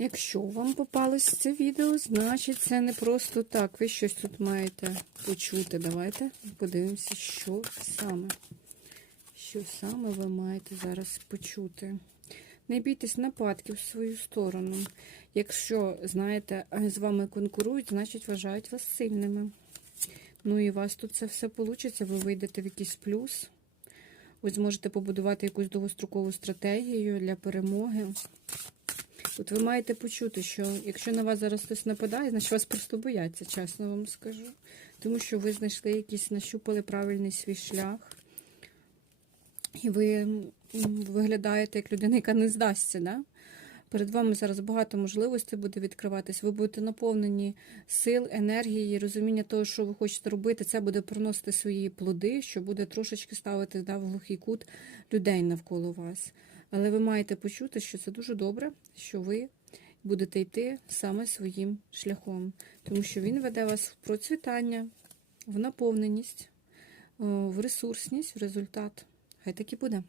Якщо вам попалось це відео, значить це не просто так. Ви щось тут маєте почути. Давайте подивимося, що саме. Що саме ви маєте зараз почути. Не бійтесь нападків в свою сторону. Якщо, знаєте, з вами конкурують, значить вважають вас сильними. Ну і у вас тут це все вийде, ви вийдете в якийсь плюс. Ви зможете побудувати якусь довгострокову стратегію для перемоги. От ви маєте почути, що якщо на вас зараз хтось нападає, значить вас просто бояться, чесно вам скажу. Тому що ви знайшли якийсь, нащупали правильний свій шлях. І ви виглядаєте як людина, яка не здасться. Да? Перед вами зараз багато можливостей буде відкриватись. Ви будете наповнені сил, енергії, розуміння того, що ви хочете робити. Це буде приносити свої плоди, що буде трошечки ставити да, в глухий кут людей навколо вас. Але ви маєте почути, що це дуже добре, що ви будете йти саме своїм шляхом, тому що він веде вас в процвітання, в наповненість, в ресурсність, в результат. Хай так і буде.